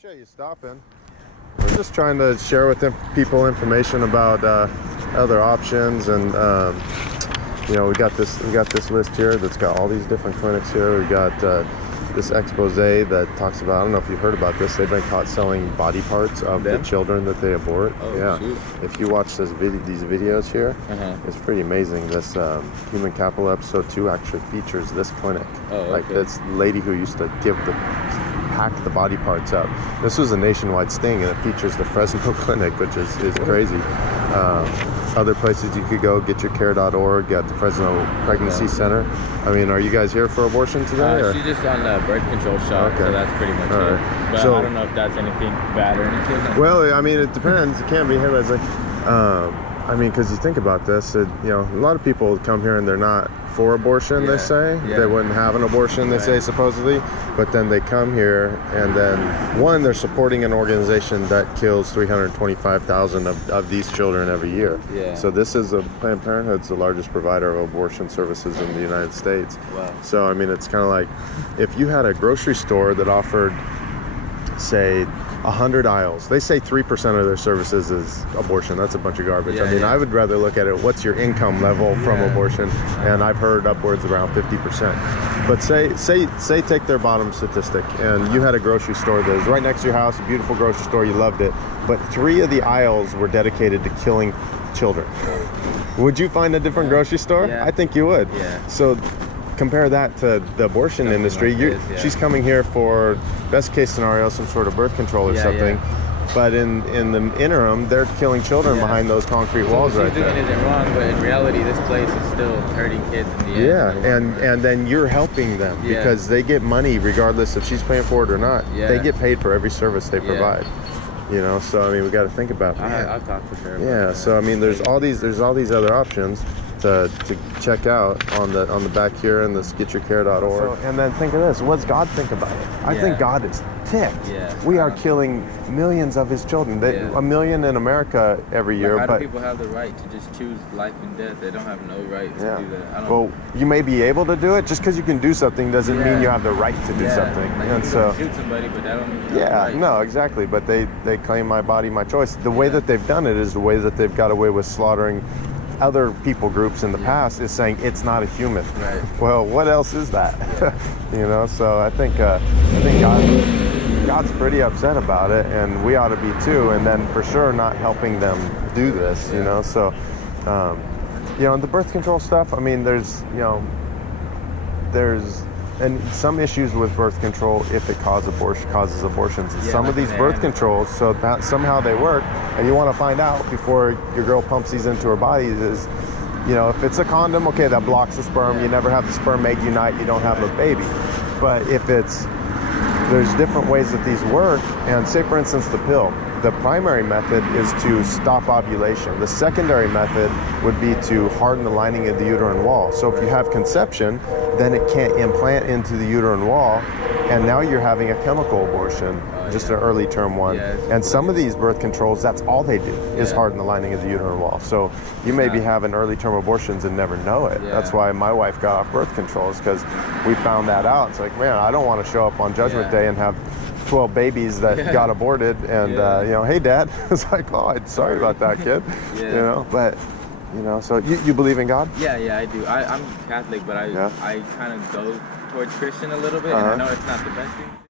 appreciate you stopping. We're just trying to share with people information about other options, and you know, we got this list here that's got all these different clinics here. We got this expose that talks about, I don't know if you heard about this, they've been caught selling body parts of the children that they abort. Oh, yeah. shoot. If you watch these videos here, it's pretty amazing. This Human Capital episode 2 actually features this clinic. Oh, okay. Like this lady who used to pack the body parts up. This was a nationwide sting, and it features the Fresno clinic, which is crazy. Other places you could go, getyourcare.org, at the Fresno Pregnancy Center. I mean, are you guys here for abortion today? She's just on the birth control shot, so that's pretty much it. But so, I don't know if that's anything bad or anything. Well, I mean, it depends. It can be. Hey, Leslie. I mean, because you think about this, you know, a lot of people come here and they're not for abortion, they say. They wouldn't have an abortion, they say, supposedly. But then they come here, and then, one, they're supporting an organization that kills 325,000 of these children every year. So this is Planned Parenthood's the largest provider of abortion services in the United States. Wow. So, I mean, it's kind of like, if you had a grocery store that offered, say, 100 aisles. They say 3% of their services is abortion. That's a bunch of garbage. I mean, I would rather look at it, what's your income level from abortion? And I've heard upwards around 50%. But say take their bottom statistic, and you had a grocery store that was right next to your house, a beautiful grocery store, you loved it, but 3 of the aisles were dedicated to killing children. Would you find a different grocery store? I think you would. So compare that to the abortion industry. She's coming here for, best case scenario, some sort of birth control or something. But in the interim, they're killing children behind those concrete walls right there. She's doing anything wrong, but in reality, this place is still hurting kids in the end. And then you're helping them because they get money regardless if she's paying for it or not. They get paid for every service they provide. You know, so I mean, we got to think about that. I'll talk to her about that. So I mean, there's all these other options to check out on the back here and this getyourcare.org. So, and then think of this, what does God think about it? I think God is ticked. We are killing millions of his children. A million in America every year. How do people have the right to just choose life and death? They don't have no right to do that. Well, you may be able to do it. Just because you can do something doesn't mean you have the right to do something. Like, and you so shoot somebody, but that don't mean right. No, exactly. But they claim my body, my choice. The way that they've done it is the way that they've got away with slaughtering other people groups in the past, is saying it's not a human. Well, what else is that? You know, so I think God's pretty upset about it, and we ought to be too. And then for sure not helping them do this. You know, so you know, the birth control stuff. I mean, there's and some issues with birth control if it causes abortions. And some of these birth controls, so that somehow they work, and you want to find out before your girl pumps these into her body is, you know, if it's a condom, okay, that blocks the sperm. You never have the sperm egg unite. You don't have a baby. But if there's different ways that these work, and say for instance the pill. The primary method is to stop ovulation. The secondary method would be to harden the lining of the uterine wall. So if you have conception, then it can't implant into the uterine wall, and now you're having a chemical abortion, just an early term one. And some of these birth controls, that's all they do is harden the lining of the uterine wall. So you may be having early term abortions and never know it. That's why my wife got off birth controls, because we found that out. It's like, man, I don't want to show up on Judgment Day and have 12 babies that got aborted, and you know, hey Dad. It's like, oh, I'm sorry about that, kid. You know, but you know, so you believe in God? Yeah, I do. I'm Catholic, but I kind of go towards Christian a little bit, and I know it's not the best thing.